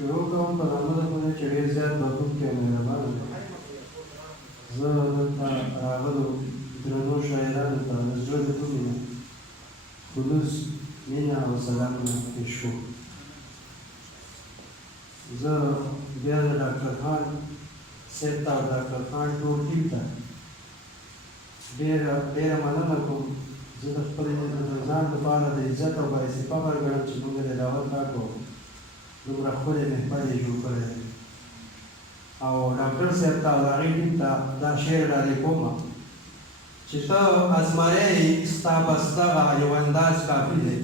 شروع کوم په نامه د خدای چې ډېر زیات بښونکی او مهربان دی. زه دلته راغلو درنو شاعرانو ته د زړه د کومې نه خلوص مینه او سلامونه پېښ کوم. زه بیا د ډاکټر خان صاحب ته او ډاکټر خان ټول ټیم ته ډېره مننه کوم. زه د خپل ځان لپاره د عزت او باعث فخر ګڼم چې موږ د دعوت راکړو. دومره ښکلی محفل یې جوړ کړی دی او ډاکټر صاحب ته او د هغې ټیم ته دا شعر ډالۍ کوم چې ته ازمری ستا بس دغه یو انداز کافي دی.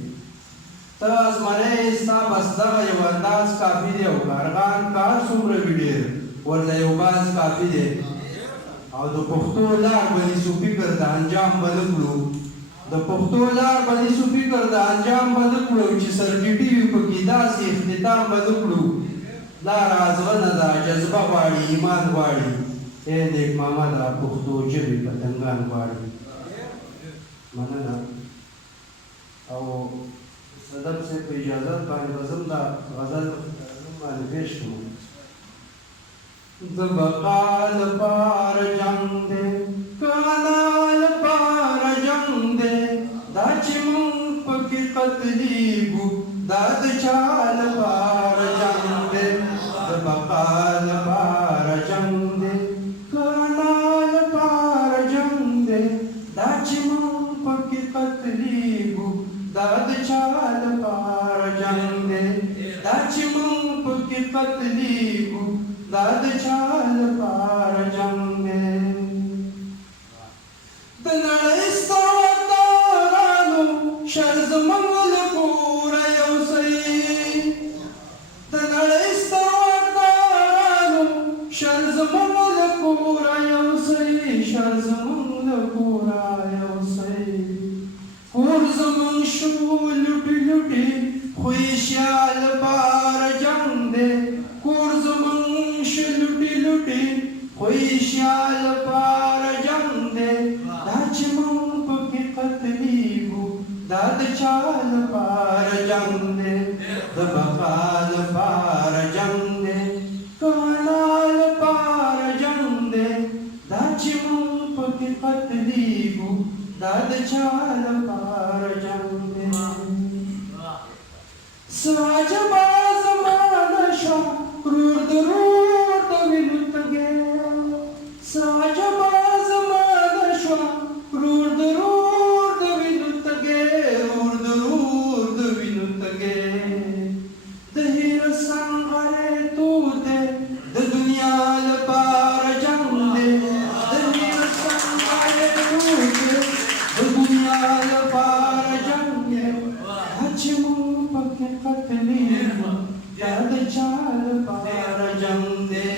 ته ازمری ستا بس دغه یو انداز کافي دی او کارغان کار څومره وي ډېر ورته یو باز کافي دی. او د پښتو لار به نیسو فکر د انجام به نه کړو د پښتو لار به نیسو فکر د انجام به نه کړو چې سرټیټي وي پکې داسې اختتام به نه کړو. لار ازغنه ده جذبه غواړي ایمان غواړي ای نیک محمده پښتو ژبې پتنګان غواړي. مننه. او صدف صاحب په اجازت باندې به زه هم دا غزل باندې پېښ کړم. د بقا لپاره جنګ دی کانا لپاره جنګ دی دا چې موږ پکې قتلېږو دا د چا لپاره جنګ دی. د بقا لپاره جنګ دی کانا لپاره جنګ دی دا چې موږ پکې قتلېږو دا د چا لپاره جنګ دی. دا چې موږ پکې قتلېږو دا د چا لپاره جنګ دی. د نړۍ ستردارانو شر زموږ له کوره یوسئ. د نړۍ ستردارانو شر زموږ له کوره یوسئ. شر زموږ له کوره یوسئ. کور زموږ شو لوټې لوټې خو یې شیا لپاره جنګ دی. کور زموږ شو لوټې لوټې خو یې شیا لپاره جنګ دی. دا چې موږ پکې قتلېږو دا د چا لپاره جنګ دی. د بقا لپاره جنګ دی کانا لپاره جنګ دی دا چې موږ پکې قتلېږو دا د چا لپاره جنګ دی. څه عجبه زمانه شوه ورور د ورور د وینو تږی. څه عجبه زمانه شوه ورور د ورور د وینو تږی. ورور د ورور د وینو تږی. د هیره سنغری تود دی د دنیا لپاره جنګ دی. د هیره سنغری تود دی د دنیا لپاره جنګ دی. دا چې موږ پکې قتلېږو دا د چا لپاره جنګ دی.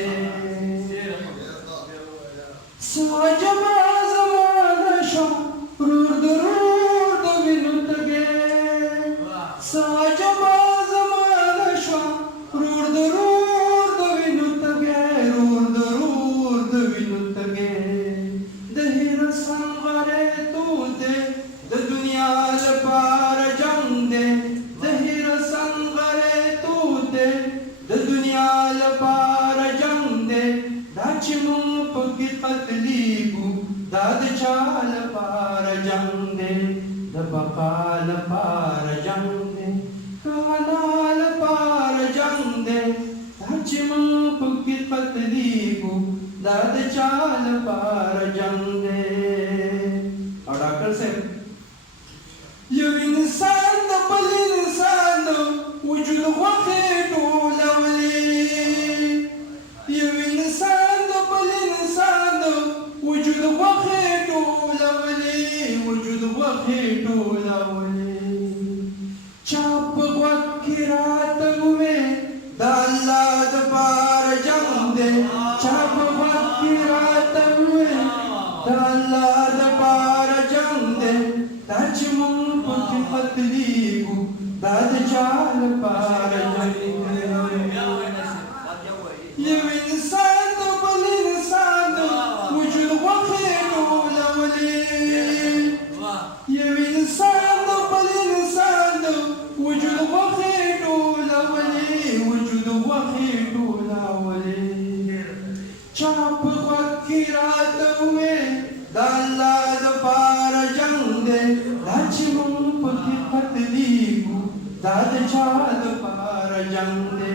څه عجبه زمانه شوه ورور د ورور د وینو تږی. څه عجبه زمانه شوه ورور د ورور د وینو تږی. ورور د ورور د وینو تږی. د هیره سنغری تود دی د دنیا لپاره جنګ دی. د هیره سنغری تود دی د دنیا لپاره جنګ دی. دا چې موږ پکې قتلېږو دا د چا لپاره جنګ دی. د بقا لپاره جنګ دی کانا لپاره جنګ دی دا چې موږ پکې قتلېږو دا د چا لپاره جنګ دی. او ډاکټر صاحب یو انسان د بل انسان د وجود غوښې ټولولې. یو انسان د بل انسان د وجود غوښې ټولولې. وجود غوښې ټولولې. چا په غوږ کې راته ووې د الله دپاره جنګ دی. چا په غوږ کې راته ووې د الله دپاره جنګ دی. دا چې موږ پکې قتلېږو دا د چا لپاره جنګ دی. یو انسان د بل انسان د وجود غوښې ټولولې. یو انسان د بل انسان د وجود غوښې ټولولې. وجود غوښې داد چال پار جنگ دے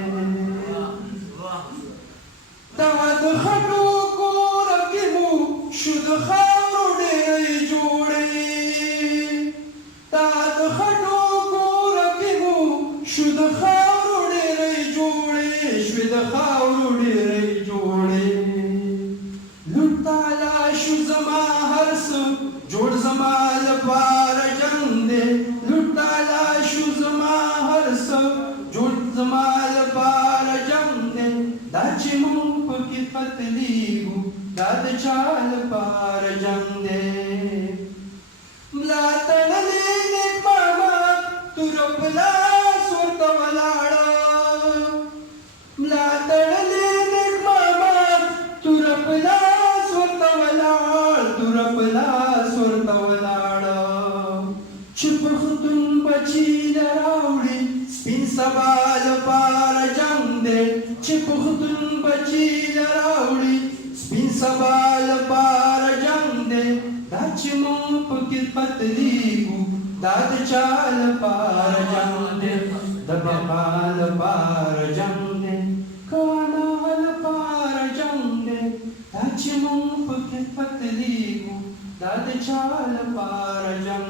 داد خطو کور کی مو شد خاورو ڈیرے جوڑے داد خطو کور کی مو شد خاورو ڈیرے جوڑے شد خاورو ډیرې جوړې لټا لا شو زما هرس جوړ زما لپاره جنگ دې لټا لا شو زما هرس جوړ زما لپاره جنگ دې دا چې مونږ پکې قتلېږو دا د چا لپاره جنگ دې ملا تړلې نیک ماما تور په لاس ورته ولاړه ملا تړلې نیک ماما تور په لاس ورته ولاړ تور په لاس ورته ولاړه چې پښتون بچي راوړي سپین سبا لپاره جنگ دی چې پښتون بچي راوړي سپین سبا لپاره جنگ دی دا چې مونږ پکې قتلېږو دا د چا لپاره جنگ دی د بقا لپاره جنگ دی کانا لپاره جنگ دی دا چې مونږ پکې قتلېږو دا د چا لپاره جنگ